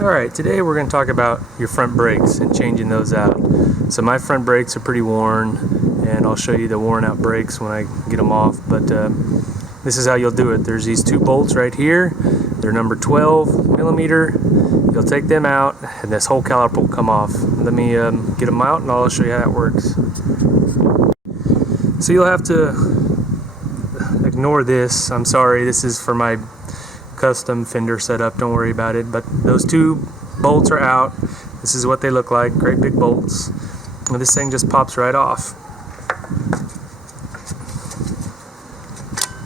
Alright, today we're going to talk about your front brakes and changing those out. So my front brakes are pretty worn, and I'll show you the worn out brakes when I get them off, but this is how you'll do it. There's these two bolts right here. They're number 12 millimeter. You'll take them out and this whole caliper will come off. Let me get them out and I'll show you how that works. So you'll have to ignore this. I'm sorry, this is for my custom fender setup, don't worry about it, but those two bolts are out. This is what they look like, great big bolts, and this thing just pops right off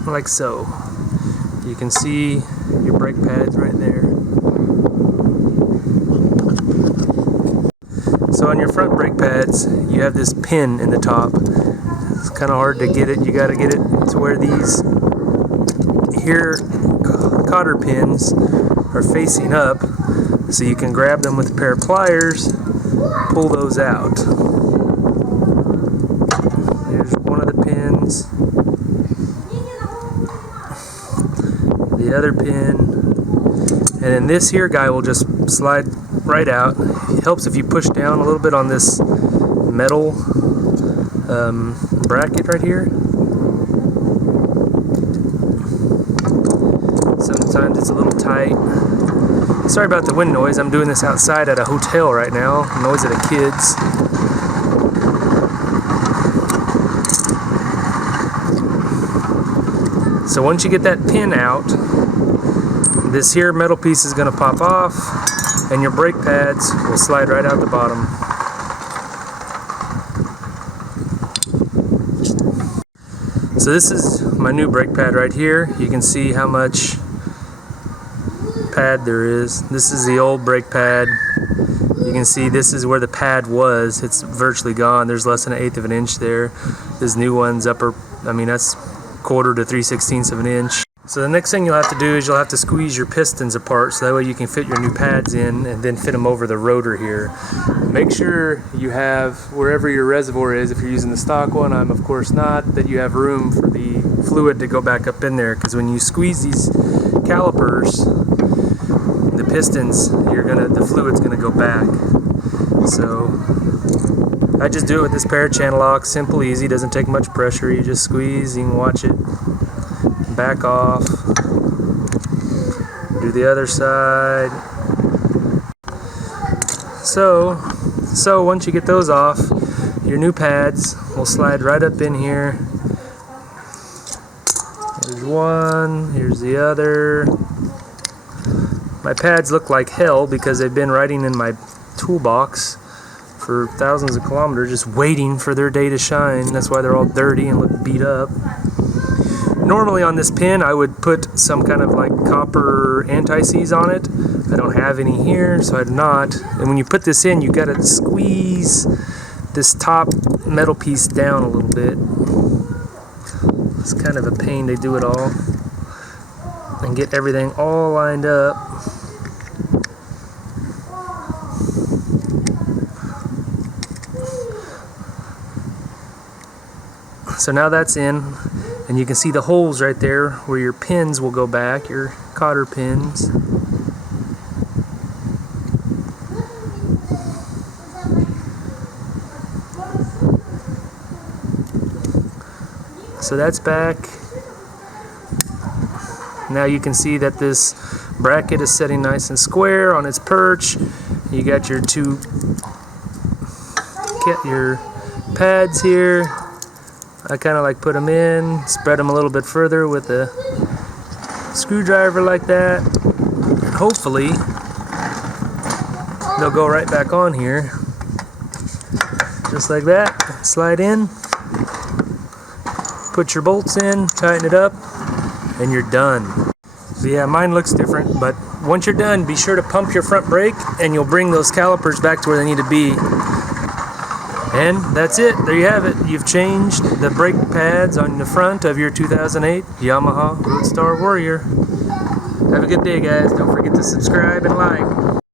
like so. You can see your brake pads right there. So on your front brake pads you have this pin in the top. It's kind of hard to get it. You got to get it to where these here cotter pins are facing up, so you can grab them with a pair of pliers, pull those out. There's one of the pins, the other pin, and then this here guy will just slide right out. It helps if you push down a little bit on this metal bracket right here. Sometimes it's a little tight. Sorry about the wind noise. I'm doing this outside at a hotel right now. Noise of the kids. So once you get that pin out, this here metal piece is going to pop off and your brake pads will slide right out the bottom. So this is my new brake pad right here. You can see how much pad there is. This is the old brake pad. You can see this is where the pad was. It's virtually gone. There's less than 1/8 of an inch there. This new one's upper, that's 1/4 to 3/16 of an inch. So the next thing you'll have to do is you'll have to squeeze your pistons apart so that way you can fit your new pads in and then fit them over the rotor here. Make sure you have, wherever your reservoir is, if you're using the stock one, I'm of course not, that you have room for the fluid to go back up in there, because when you squeeze these calipers, the pistons, the fluid's gonna go back. So I just do it with this pair of channel locks, simple, easy, doesn't take much pressure. You just squeeze, you can watch it back off. Do the other side. So once you get those off, your new pads will slide right up in here. Here's one, here's the other. My pads look like hell because they've been riding in my toolbox for thousands of kilometers just waiting for their day to shine. That's why they're all dirty and look beat up. Normally on this pin I would put some kind of like copper anti-seize on it. I don't have any here, so I'd not. And when you put this in, you gotta squeeze this top metal piece down a little bit. It's kind of a pain to do it all and get everything all lined up. So now that's in, and you can see the holes right there where your pins will go back, your cotter pins. So that's back. Now you can see that this bracket is setting nice and square on its perch. You got your your pads here. I kind of like put them in, spread them a little bit further with a screwdriver like that. And hopefully they'll go right back on here. Just like that. Slide in. Put your bolts in, tighten it up, and you're done. So yeah, mine looks different, but once you're done, be sure to pump your front brake and you'll bring those calipers back to where they need to be. And that's it. There you have it. You've changed the brake pads on the front of your 2008 Yamaha Roadstar Warrior. Have a good day, guys. Don't forget to subscribe and like.